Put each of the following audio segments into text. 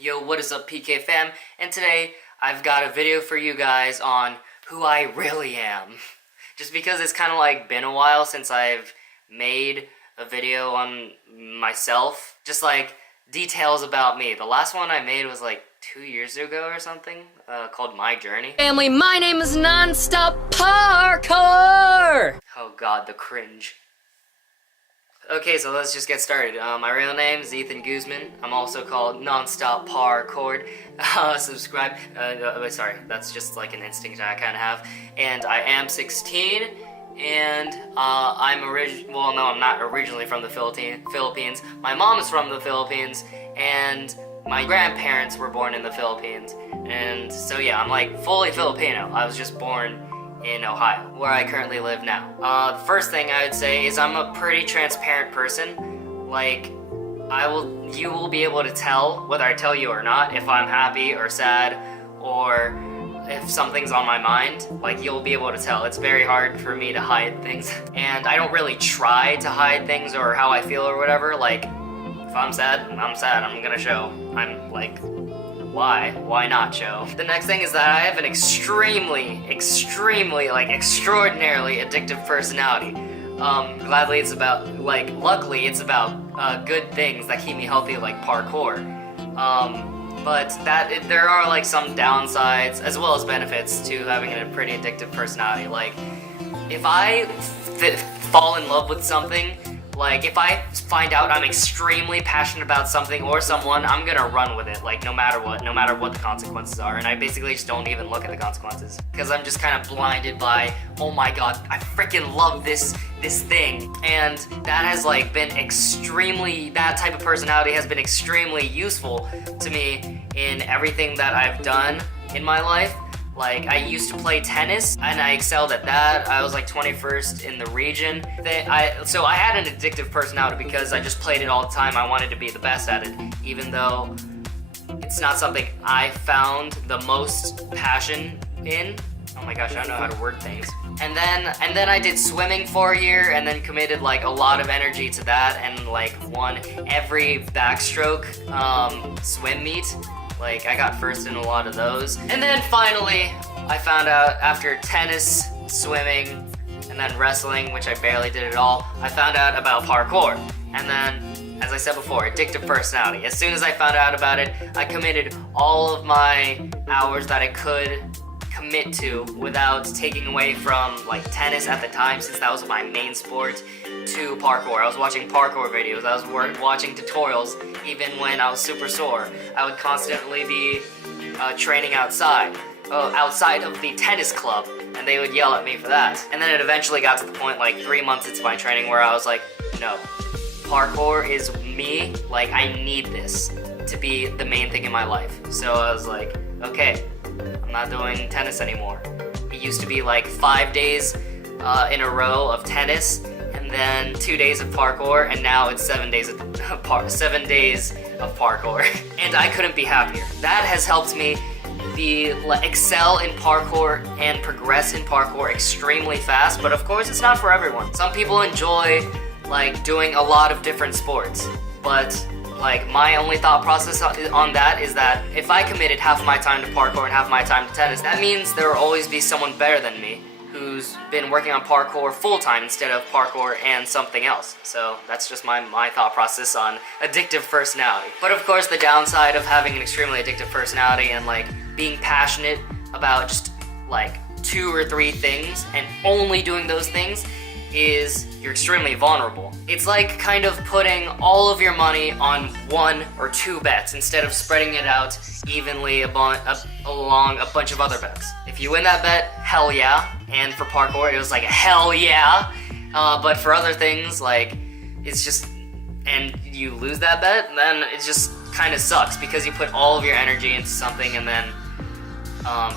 Yo, what is up, PK fam? And today I've got a video for you guys on who I really am. Just because it's kind of like been a while since I've made a video on myself. Just like details about me. The last one I made was like 2 years ago or something, called My Journey. Family, my name is Nonstop Parkour! Oh god, the cringe. Okay, so let's just get started. My real name is Ethan Guzman. I'm also called Nonstop Parkour. Subscribe. Sorry, that's just like an instinct I kind of have. And I am 16, and I'm not originally from the Philippines. My mom is from the Philippines, and my grandparents were born in the Philippines. And so yeah, I'm like fully Filipino. I was just born in Ohio, where I currently live now. The first thing I would say is I'm a pretty transparent person. Like, you will be able to tell, whether I tell you or not, if I'm happy or sad, or if something's on my mind. Like, you'll be able to tell. It's very hard for me to hide things. And I don't really try to hide things or how I feel or whatever. Like, if I'm sad, I'm gonna show. I'm like, why not show? The next thing is that I have an extremely, like extraordinarily addictive personality. Luckily it's about good things that keep me healthy, like parkour. But there are like some downsides as well as benefits to having a pretty addictive personality. Like, if I fall in love with something, like, if I find out I'm extremely passionate about something or someone, I'm gonna run with it, like, no matter what the consequences are. And I basically just don't even look at the consequences, because I'm just kind of blinded by, oh my god, I freaking love this thing. And that has like been that type of personality has been extremely useful to me in everything that I've done in my life. Like, I used to play tennis, and I excelled at that. I was like 21st in the region. So I had an addictive personality because I just played it all the time. I wanted to be the best at it, even though it's not something I found the most passion in. Oh my gosh, I don't know how to word things. And then I did swimming for a year, and then committed like a lot of energy to that, and like won every backstroke swim meet. Like, I got first in a lot of those. And then finally, I found out after tennis, swimming, and then wrestling, which I barely did at all, I found out about parkour. And then, as I said before, addictive personality. As soon as I found out about it, I committed all of my hours that I could commit to without taking away from like tennis at the time, since that was my main sport, to parkour. I was watching parkour videos, I was watching tutorials even when I was super sore. I would constantly be training outside of the tennis club, and they would yell at me for that. And then it eventually got to the point, like 3 months into my training, where I was like, no, parkour is me, like I need this to be the main thing in my life. So I was like, okay, I'm not doing tennis anymore. It used to be like 5 days in a row of tennis, and then 2 days of parkour, and now it's 7 days of parkour. And I couldn't be happier. That has helped me excel in parkour and progress in parkour extremely fast, but of course it's not for everyone. Some people enjoy like doing a lot of different sports, but like, my only thought process on that is that if I committed half my time to parkour and half my time to tennis, that means there will always be someone better than me who's been working on parkour full-time instead of parkour and something else. So that's just my thought process on addictive personality. But of course, the downside of having an extremely addictive personality and like being passionate about just like 2 or 3 things and only doing those things is you're extremely vulnerable. It's like kind of putting all of your money on 1 or 2 bets instead of spreading it out evenly along a bunch of other bets. If you win that bet, hell yeah. And for parkour, it was like, hell yeah. But for other things, like, it's just, and you lose that bet, then it just kind of sucks because you put all of your energy into something and then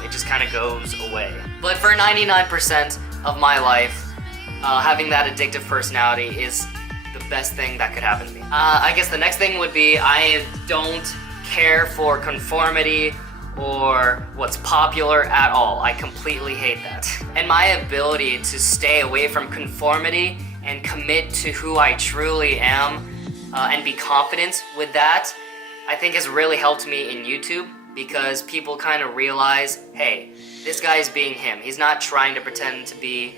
it just kind of goes away. But for 99% of my life, having that addictive personality is the best thing that could happen to me. I guess the next thing would be I don't care for conformity or what's popular at all. I completely hate that. And my ability to stay away from conformity and commit to who I truly am and be confident with that I think has really helped me in YouTube, because people kind of realize, hey, this guy is being him. He's not trying to pretend to be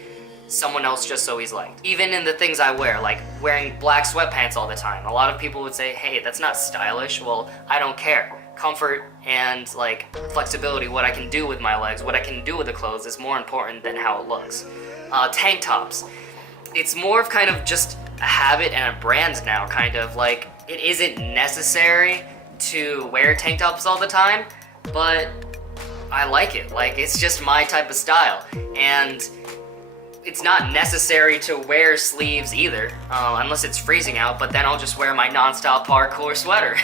someone else just so he's liked. Even in the things I wear, like wearing black sweatpants all the time. A lot of people would say, hey, that's not stylish. Well, I don't care. Comfort and like flexibility, what I can do with my legs, what I can do with the clothes is more important than how it looks. Tank tops. It's more of kind of just a habit and a brand now, kind of. Like, it isn't necessary to wear tank tops all the time, but I like it. Like, it's just my type of style. And it's not necessary to wear sleeves either, unless it's freezing out, but then I'll just wear my non-stop parkour sweater.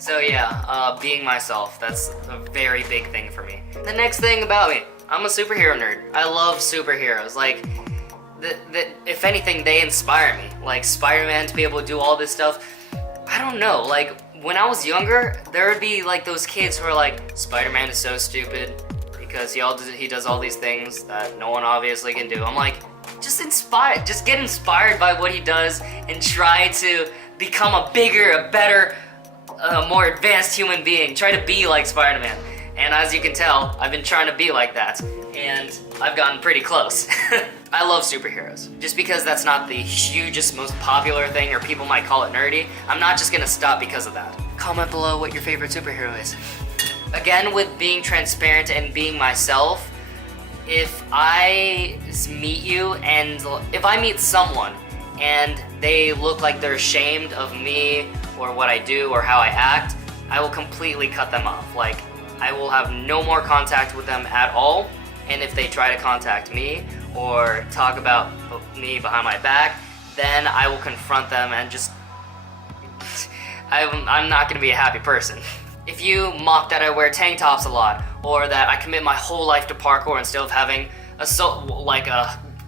So yeah, being myself, that's a very big thing for me. The next thing about me, I'm a superhero nerd. I love superheroes. Like, if anything, they inspire me. Like Spider-Man, to be able to do all this stuff. I don't know, like, when I was younger, there would be like those kids who are like, Spider-Man is so stupid because he does all these things that no one obviously can do. I'm like, just get inspired by what he does and try to become a bigger, a better, more advanced human being. Try to be like Spider-Man. And as you can tell, I've been trying to be like that, and I've gotten pretty close. I love superheroes. Just because that's not the hugest, most popular thing, or people might call it nerdy, I'm not just gonna stop because of that. Comment below what your favorite superhero is. Again, with being transparent and being myself, if I meet you and if I meet someone and they look like they're ashamed of me or what I do or how I act, I will completely cut them off. Like, I will have no more contact with them at all. And if they try to contact me or talk about me behind my back, then I will confront them and just... I'm not gonna be a happy person. If you mock that I wear tank tops a lot, or that I commit my whole life to parkour instead of having a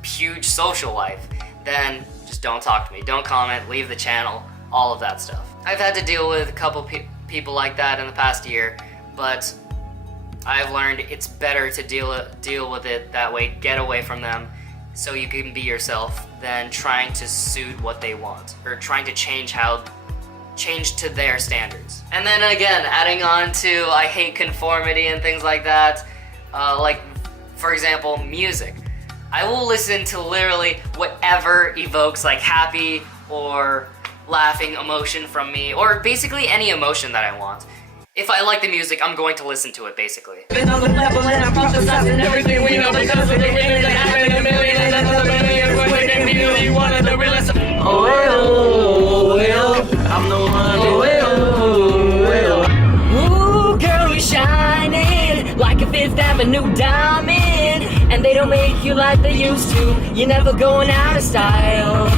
huge social life, then just don't talk to me. Don't comment, leave the channel, all of that stuff. I've had to deal with a couple people like that in the past year, but I've learned it's better to deal with it that way, get away from them, so you can be yourself, than trying to suit what they want, or trying to change to their standards. And then again, adding on to I hate conformity and things like that, like, for example, music. I will listen to literally whatever evokes like happy or laughing emotion from me, or basically any emotion that I want. If I like the music, I'm going to listen to it, basically. Ooh, girl, you're shining like a Fifth Avenue diamond, and they don't make you like they used to. You're never going out of style.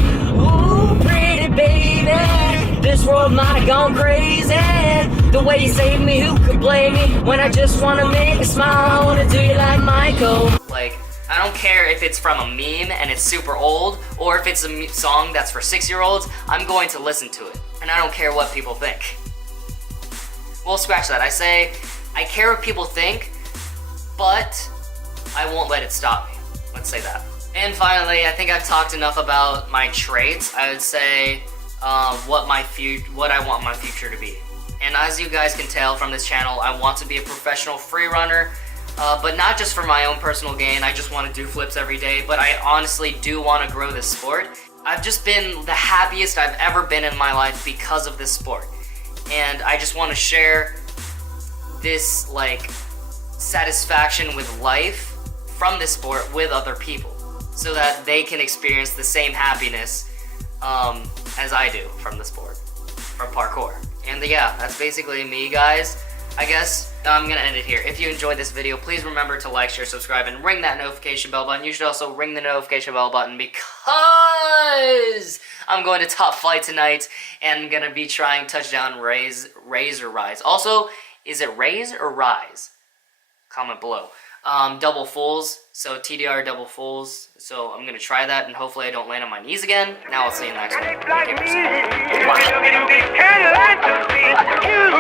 Ooh, pretty baby, this world might have gone crazy. The way you saved me, who could blame me? When I just wanna make a smile, I wanna do you like Michael. Like, I don't care if it's from a meme and it's super old, or if it's a song that's for 6-year-olds, I'm going to listen to it. And I don't care what people think. Well, scratch that. I say, I care what people think, but I won't let it stop me. Let's say that. And finally, I think I've talked enough about my traits. I would say what I want my future to be. And as you guys can tell from this channel, I want to be a professional free runner, but not just for my own personal gain. I just want to do flips every day, but I honestly do want to grow this sport. I've just been the happiest I've ever been in my life because of this sport. And I just want to share this like satisfaction with life from this sport with other people, so that they can experience the same happiness as I do from the sport, from parkour. And yeah, that's basically me, guys. I guess I'm gonna end it here. If you enjoyed this video, please remember to like, share, subscribe, and ring that notification bell button. You should also ring the notification bell button because I'm going to Top Flight tonight and I'm gonna be trying touchdown raise or rise. Also, is it raise or rise? Comment below. Double fulls, so TDR double fulls. So I'm gonna try that, and hopefully I don't land on my knees again. Now I'll see you next one. Take care.